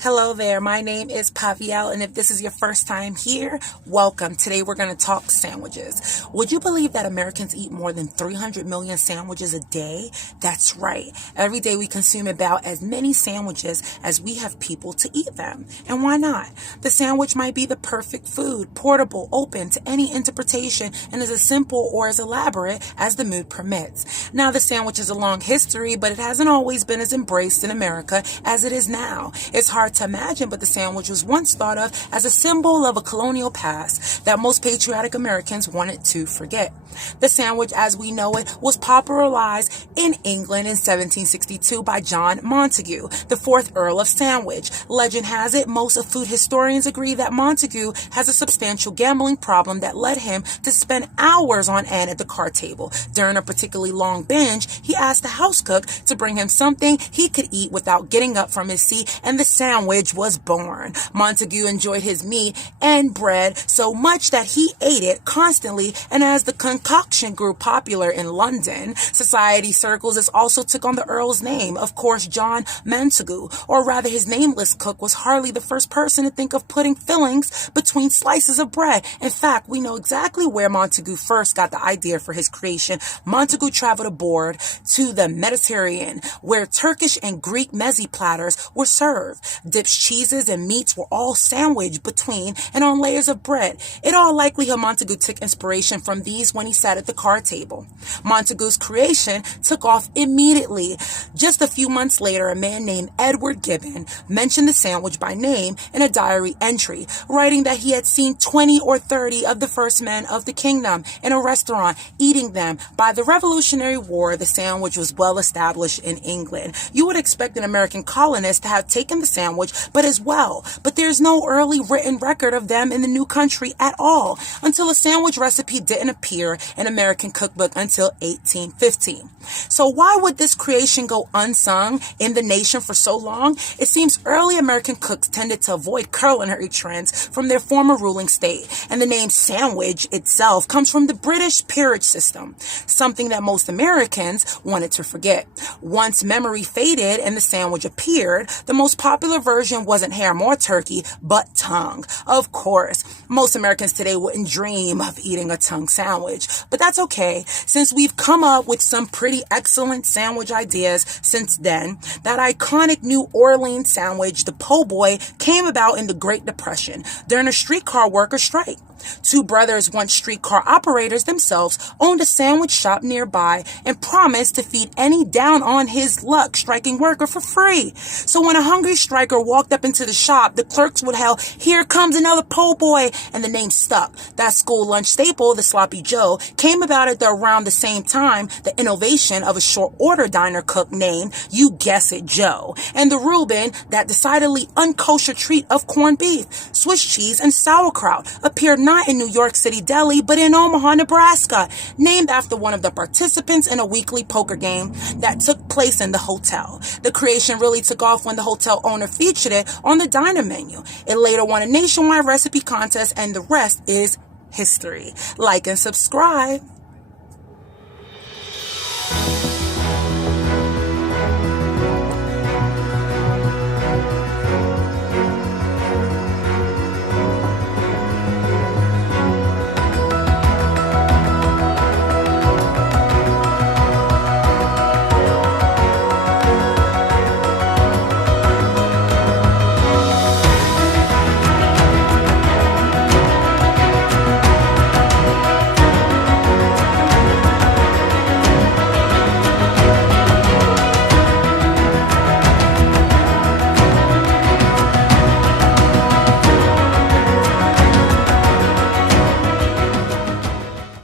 Hello there, my name is Paviel, and if this is your first time here, welcome. Today we're going to talk sandwiches. Would you believe that Americans eat more than 300 million sandwiches a day? That's right. Every day we consume about as many sandwiches as we have people to eat them. And why not? The sandwich might be the perfect food, portable, open to any interpretation, and is as simple or as elaborate as the mood permits. Now, the sandwich has a long history, but it hasn't always been as embraced in America as it is now. It's hard to imagine, but the sandwich was once thought of as a symbol of a colonial past that most patriotic Americans wanted to forget. The sandwich, as we know it, was popularized in England in 1762 by John Montagu, the fourth Earl of Sandwich. Legend has it, most of food historians agree that Montagu has a substantial gambling problem that led him to spend hours on end at the card table. During a particularly long binge, he asked the house cook to bring him something he could eat without getting up from his seat, and the sandwich was born. Montagu enjoyed his meat and bread so much that he ate it constantly, and as the concoction grew popular in London, society circles, it also took on the Earl's name. Of course, John Montagu, or rather his nameless cook, was hardly the first person to think of putting fillings between slices of bread. In fact, we know exactly where Montagu first got the idea for his creation. Montagu traveled aboard to the Mediterranean, where Turkish and Greek meze platters were served. Dips, cheeses, and meats were all sandwiched between and on layers of bread. In all likelihood, Montagu took inspiration from these when he sat at the card table. Montagu's creation took off immediately. Just a few months later, a man named Edward Gibbon mentioned the sandwich by name in a diary entry, writing that he had seen 20 or 30 of the first men of the kingdom in a restaurant eating them. By the Revolutionary War, the sandwich was well established in England. You would expect an American colonist to have taken the sandwich, but there's no early written record of them in the new country at all, until a sandwich recipe didn't appear in American cookbook until 1815. So why would this creation go unsung in the nation for so long? It seems early American cooks tended to avoid culinary trends from their former ruling state, and the name sandwich itself comes from the British peerage system, something that most Americans wanted to forget. Once memory faded and the sandwich appeared, the most popular version wasn't ham or turkey, but tongue. Of course, most Americans today wouldn't dream of eating a tongue sandwich, but that's okay, since we've come up with some pretty excellent sandwich ideas since then. That iconic New Orleans sandwich, the po' boy, came about in the Great Depression during a streetcar worker strike. Two brothers, once streetcar operators themselves, owned a sandwich shop nearby and promised to feed any down on his luck striking worker for free. So when a hungry striker walked up into the shop, the clerks would hail, "Here comes another po' boy," and the name stuck. That school lunch staple, the Sloppy Joe, came about at around the same time the innovation of a short order diner cook named, you guess it, Joe, and the Reuben, that decidedly unkosher treat of corned beef, Swiss cheese, and sauerkraut, appeared not in New York City deli, but in Omaha, Nebraska, named after one of the participants in a weekly poker game that took place in the hotel. The creation really took off when the hotel owner featured it on the diner menu. It later won a nationwide recipe contest, and the rest is history. Like and subscribe.